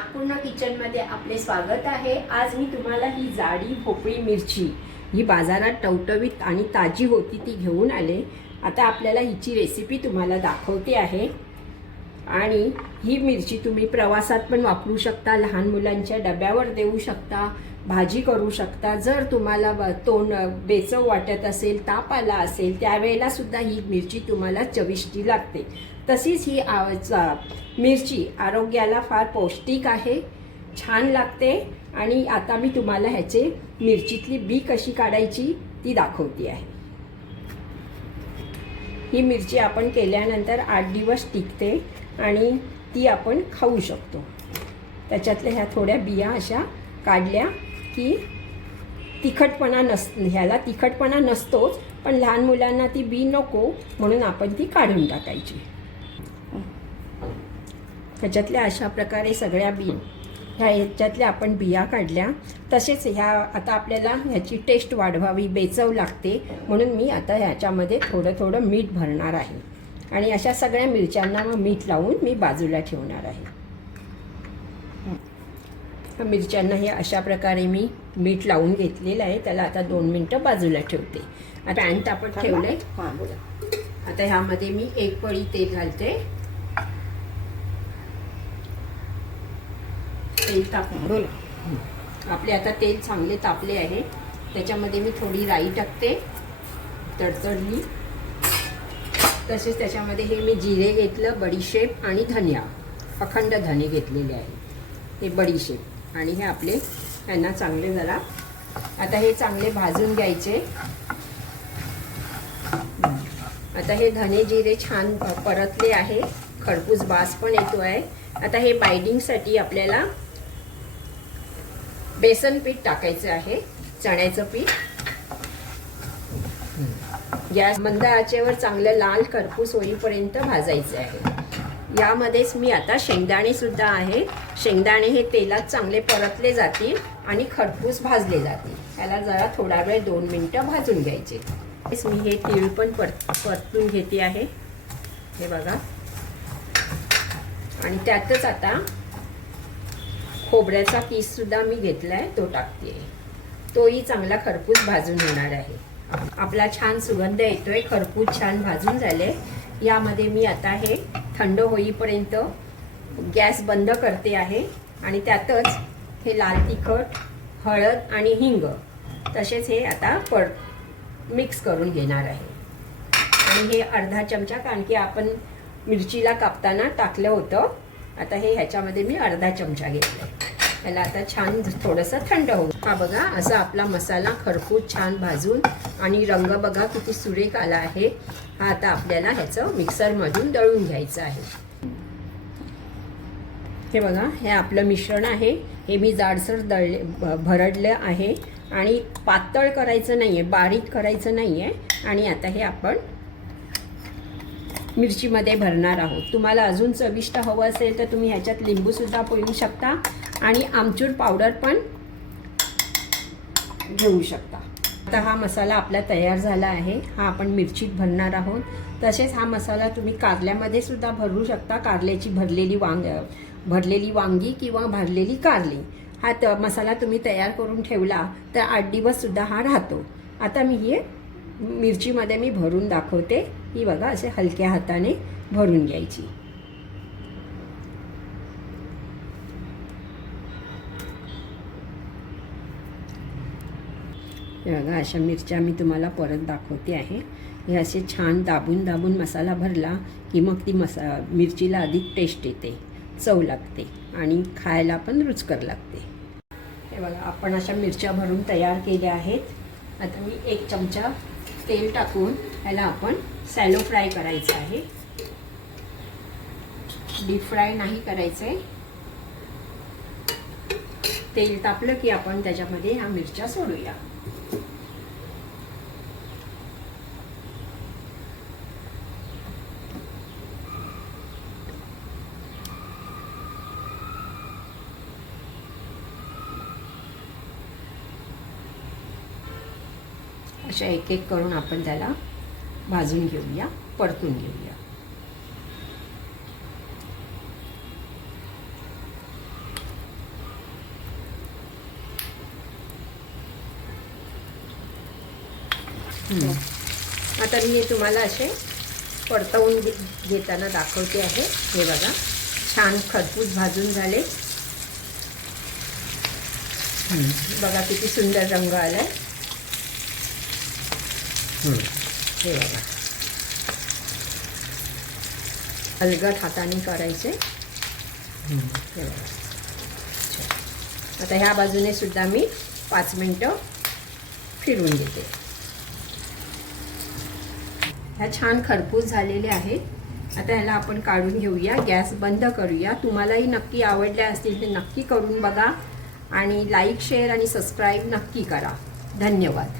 नागपूर्ण किचनमध्ये आपले स्वागत आहे। आज मी तुम्हाला ही जाडी भोपळी मिरची ही बाजारात टवटवीत आणि ताजी होती ती घेऊन आले। आता आपल्याला हिची रेसिपी तुम्हाला दाखवते आहे। आणि ही मिरची तुम्ही प्रवासात पण वापरू शकता, लहान मुलांच्या डब्यावर देऊ शकता, भाजी करू शकता। जर तुम्हाला तोंड बेचव वाटत असेल, ताप आला असेल, त्यावेळेला सुद्धा ही मिरची तुम्हाला चविष्टी लागते। तशीच ही मिरची आरोग्याला फार पौष्टिक आहे, छान लागते। आणि आता मी तुम्हाला ह्याचे मिरचीतली बी कशी काढायची ती दाखवते आहे। ही मिरची आपण केल्यानंतर 8 दिवस टिकते आणि ती आपण खाऊ शकतो। त्याच्यातल्या ह्या थोड्या बिया अशा काढल्या की ह्याला तिखटपणा नसतोच, पण लहान मुलांना ती बी नको म्हणून आपण ती काढून टाकायची। ह्याच्यातल्या अशा प्रकारे सगळ्या ह्याच्यातल्या आपण बिया काढल्या। तसेच आता आपल्याला ह्याची टेस्ट वाढवावी, बेचव लागते, म्हणून मी आता ह्याच्यामध्ये थोडं थोडं मीठ भरणार आहे। आणि अशा सगळ्या मिरच्यांना मग मीठ लावून मी बाजूला ठेवणार आहे। मिरच्यांना हे अशा प्रकारे मी मीठ लावून घेतलेलं आहे। त्याला आता 2 मिनिटं बाजूला ठेवते। आता पॅन तापत ठेवलंय। हां बोला। आता ह्यामध्ये मी 1 पळी तेल घालते। तेल तापलं बोला। आपले आता तेल चांगले तापले आहे। त्याच्यामध्ये मी थोडी राई टाकते, तडतडली। तसेच त्याच्यामध्ये हे मी जिरे घेतलं, बडीशेप आणि धनिया, अखंड धने घेतलेले आहे, हे बडीशेप। आणि हे आपले यांना चांगले जरा आता हे चांगले भाजून घ्यायचे। आता हे धने जिरे छान परतले आहे, खरपूस वास पण येतो आहे। आता हे बाइंडिंगसाठी आपल्याला बेसन पीठ टाकायचं आहे, चण्याचं पीठ। गॅस मंद आचेवर चांगलं लाल खरपूस होईपर्यंत भाजायचं आहे। यामध्येच मी आता शेंगदाणे सुद्धा आहे। शेंगदाणे हे तेलात चांगले परतले जातील आणि खरपूस भाजले जातील। याला जरा थोडा वेळ 2 मिनिटं भाजून घ्यायचे। मी हे तीळ पण परतून घेते आहे, हे बघा। आणि त्यातच आता खोबऱ्याचा पीस सुद्धा मी घेतलाय, तो टाकते। तोही चांगला खरपूस भाजून होणार आहे। आपला छान सुगंध येतोय, खरपूस छान भाजून झाले। यामध्ये मी आता हे थंड होईपर्यंत गॅस बंद करते आहे। आणि त्यातच हे लाल तिखट, हळद आणि हिंग तसेच हे आता मिक्स करून घेणार आहे। आणि हे अर्धा चमचा, कारण की आपण मिरचीला कापताना टाकलं होतं, आता हे ह्याच्यामध्ये मी अर्धा चमचा घेतला। याला आता छान थोडंसं थंड होऊ। हा बघा, असा आपला मसाला खरपूस छान भाजून आणि रंग बघा किती सुरेख आला आहे। हा आता आपल्याला ह्याचं मिक्सरमधून दळून घ्यायचं आहे। हे बघा, हे आपलं मिश्रण आहे। हे मी जाडसर भरडलं आहे आणि पातळ करायचं नाही आहे, बारीक करायचं नाही आहे। आणि आता हे आपण मिरचीमध्ये भरणार आहोत। तुम्हाला अजून चविष्ट हवं असेल तर तुम्ही ह्याच्यात लिंबूसुद्धा पिळू शकता आणि आमचूर पावडर पण घेऊ शकता। आता हा मसाला आपला तयार झाला आहे। हा आपण मिरचीत भरणार आहोत। तसेच हा मसाला तुम्ही कारल्यामध्ये सुद्धा भरू शकता, कारल्याची भरलेली वांगी किंवा भरलेली कारली। हा मसाला तुम्ही तयार करून ठेवला तर 8 दिवस सुद्धा हा राहतो। आता मी हे मिरचीमध्ये मी भरून दाखवते। ही बघा, असे हलक्या हाताने भरून घ्यायची। हे बघा, अशा मिरच्या मी तुम्हाला परत दाखवते आहे। हे असे छान दाबून दाबून मसाला भरला की मग ती मिरचीला अधिक टेस्ट येते, चव लागते आणि खायला पण रुचकर लागते। हे बघा, आपण अशा मिरच्या भरून तयार केल्या आहेत। आता मी 1 चमचा तेल टाकून ह्याला आपण सॅलो फ्राय करायचं आहे, डीप फ्राय नाही करायचं आहे। तेल तापलं की आपण त्याच्यामध्ये ह्या मिरच्या सोडूया। अशा एक एक करून आपण त्याला भाजून घेऊया, परतून घेऊया। आता मी हे तुम्हाला असे परतवून घेताना दाखवते आहे. हे बघा छान खरपूस भाजून झाले. बघा किती सुंदर रंग आलाय. हे बघा अलगद हाताने करायचे. हे बघा. आता ह्या बाजूने सुद्धा मी 5 मिनिटं फिरवून घेते. ह्या छान खरपूस झालेले आहेत. आता ह्याला आपण काढून घेऊया. गॅस बंद करूया. तुम्हालाही नक्की आवडल्या असतील तर नक्की करून बघा आणि लाईक शेअर आणि सबस्क्राईब नक्की करा. धन्यवाद.